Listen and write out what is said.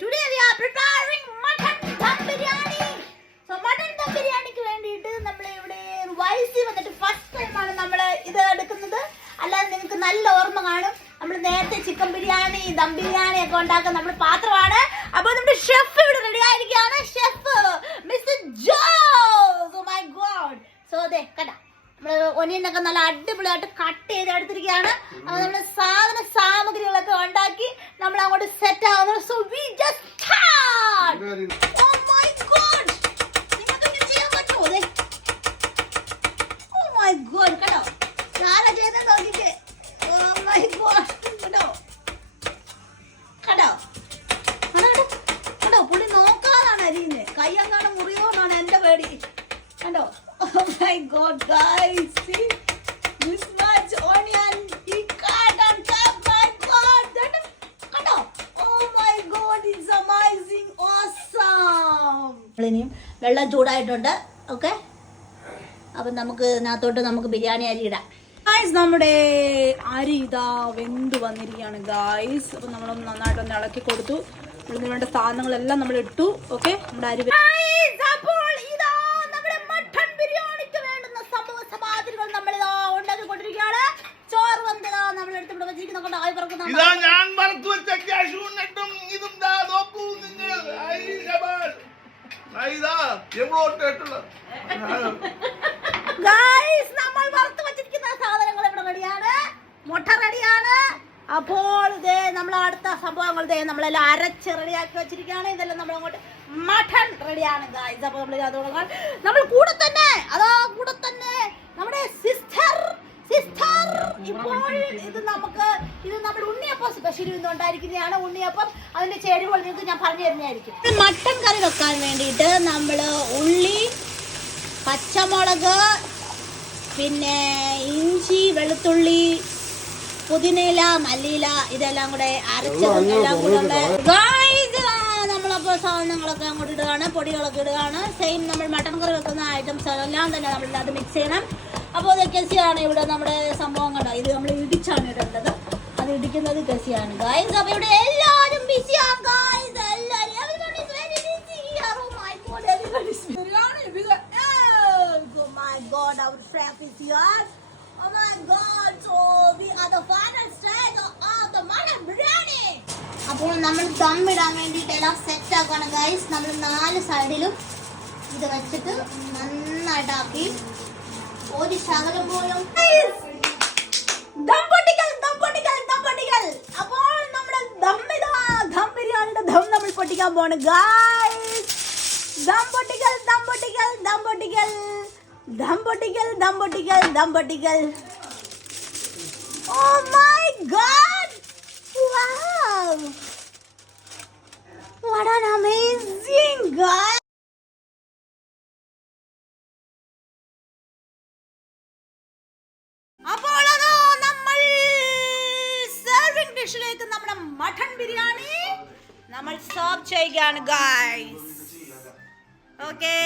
today we are preparing mutton dum biryani. So mutton dum biryaniക്ക് വേണ്ടിയിട്ട് നമ്മൾ ഇവിടെ വൈസി വന്നിട്ട് ഫസ്റ്റ് ടൈം ആണ് നമ്മൾ ഇത് എടുക്കുന്നത്. അല്ലാതെ നിങ്ങൾക്ക് നല്ല ഓർമ്മ കാണും, നമ്മൾ നേരത്തെ ചിക്കൻ ബിരിയാണി ദം ബിരിയാണി ഒക്കെ ഉണ്ടാക്കുന്ന നമ്മുടെ പാത്രമാണ്. അപ്പോൾ നമ്മുടെ ഷെഫ് ഇവിടെ റെഡി ആയിരിക്കുകയാണ്. Chef mister Jose. Oh my god. So ദേ കണ്ടാ നമ്മൾ ഒനിയനൊക്കെ നല്ല അടിപൊളിയായിട്ട് കട്ട് ചെയ്ത് എടുത്തിരിക്കുകയാണ്. അപ്പോൾ നമ്മൾ സാമഗ്രികളൊക്കെ ഉണ്ടാക്കി നമ്മൾ അങ്ങോട്ട് സെറ്റ് ആവുന്നു. So we just start. Oh my god, നിങ്ങൾക്ക് ഇത് ചെയ്യാൻ പറ്റുമോ? ഓ മൈ ഗോഡ്, കേട്ടോ ആരാ ചെയ്തെന്ന് നോക്കിക്കേ. ഓ മൈ ഗോഡ്, കേട്ടോ കേട്ടോ കേട്ടോ പുള്ളി നോക്കാതാണ് അരിയുന്നത്. കയ്യെങ്ങാണ് മുറിയോന്നാണ് എൻ്റെ പേടി. കണ്ടോ? Oh my god, guys, see this much onion he cut on top. My god, that kado. Oh my god, it's amazing, awesome. ഇനിയും വെള്ളം ചൂടായിട്ടുണ്ട്. ഓക്കെ, അപ്പം നമുക്ക് ഇതിനകത്തോട്ട് നമുക്ക് ബിരിയാണി അരി ഇടാം. ഗായ്സ്, നമ്മുടെ അരി ഇതാ വെന്ത് വന്നിരിക്കുകയാണ് ഗായ്സ്. അപ്പം നമ്മളൊന്ന് നന്നായിട്ടൊന്ന് ഇളക്കി കൊടുത്തു. ഇതിന് വേണ്ട സാധനങ്ങളെല്ലാം നമ്മൾ ഇട്ടു. ഓക്കെ, നമ്മുടെ അരി ഇതാ ഞാൻ വറുത്തു വെച്ച കാഷ്യൂനട്ടും ഇതും ദാ നോക്കൂ നിങ്ങൾ. ഗായ്സ്, നമ്മൾ വറുത്തു വെച്ചിരിക്കുന്ന സാധനങ്ങൾ ഇവിടെ റെഡിയാണ്. മുട്ട റെഡിയാണ്. അപ്പോൾ ഇതേ നമ്മൾ അടുത്ത സംഭവങ്ങൾ ഇതേ നമ്മളെല്ലാം അരച്ച് റെഡിയാക്കി വെച്ചിരിക്കുകയാണ്. ഇതെല്ലാം നമ്മൾ അങ്ങോട്ട് മട്ടൺ റെഡിയാണ് ഗായ്സ്. അപ്പോൾ നമ്മൾ അത് തുടങ്ങാൻ നമ്മൾ കൂടെ തന്നെ നമ്മുടെ സിസ്റ്റർ ഇപ്പോൾ ഇത് നമ്മുടെ ഉണ്ണിയപ്പം സ്പെഷ്യൽ ഇന്ന് ഉണ്ടായിരിക്കുന്നതാണ്. ഉണ്ണിയപ്പം അതിന്റെ ചേരുവകൾ നിങ്ങൾക്ക് ഞാൻ പറഞ്ഞു തരുന്നതായിരിക്കും. മട്ടൻ കറി വെക്കാൻ വേണ്ടിയിട്ട് നമ്മൾ ഉള്ളി, പച്ചമുളക്, പിന്നെ ഇഞ്ചി, വെളുത്തുള്ളി, പുതിനയില, മല്ലിയില ഇതെല്ലാം കൂടെ അരച്ചതെല്ലാം കൂടെ നമ്മളപ്പോൾ സാധനങ്ങളൊക്കെ അങ്ങോട്ട് ഇടുകയാണ്. പൊടികളൊക്കെ ഇടുകയാണ്. സെയിം നമ്മൾ മട്ടൻ കറി വെക്കുന്ന ഐറ്റംസ് എല്ലാം തന്നെ നമ്മൾ അത് മിക്സ് ചെയ്യണം. അപ്പോൾ അത് കെസിയാണ് ഇവിടെ നമ്മുടെ സംഭവങ്ങൾ. ഇത് നമ്മൾ ഇടിച്ചാണ് ഇടേണ്ടത്. അത് ഇടിക്കുന്നത് കെസിയാണ് ഗായ്സ്. അപ്പോൾ ഇവിടെ എല്ലാവരും ബിസിയാണ് ഗായ്സ്. എല്ലാവരും everyone is very busy here. Oh my god, everyone is busy. Oh my god, our chef is here. Oh my god, so we are the final stage of the mutton biryani. അപ്പോൾ നമ്മൾ ദം ഇടാൻ വേണ്ടിയിട്ട് എല്ലാം set ആക്കുകയാണ് guys. നമ്മൾ 4 സൈഡിലും ഇത് വെച്ചിട്ട് നന്നായിട്ടാക്കി ഒരു ശകലം പോലും അപ്പോൾ നമ്മുടെ ദം ബിരിയാണിയുടെ ദം നമ്മൾ പൊട്ടിക്കാൻ പോണ് ഗായ്സ്. ദം പൊട്ടിക്കൽ. Oh my god, wow, what an amazing guy. അപ്പോൾ അത് നമ്മൾ സെർവിംഗ് ഡിഷിലേക്ക് നമ്മുടെ മട്ടൺ ബിരിയാണി നമ്മൾ സെർവ് ചെയ്യുകയാണ് ഗായ്സ്. ഓക്കേ.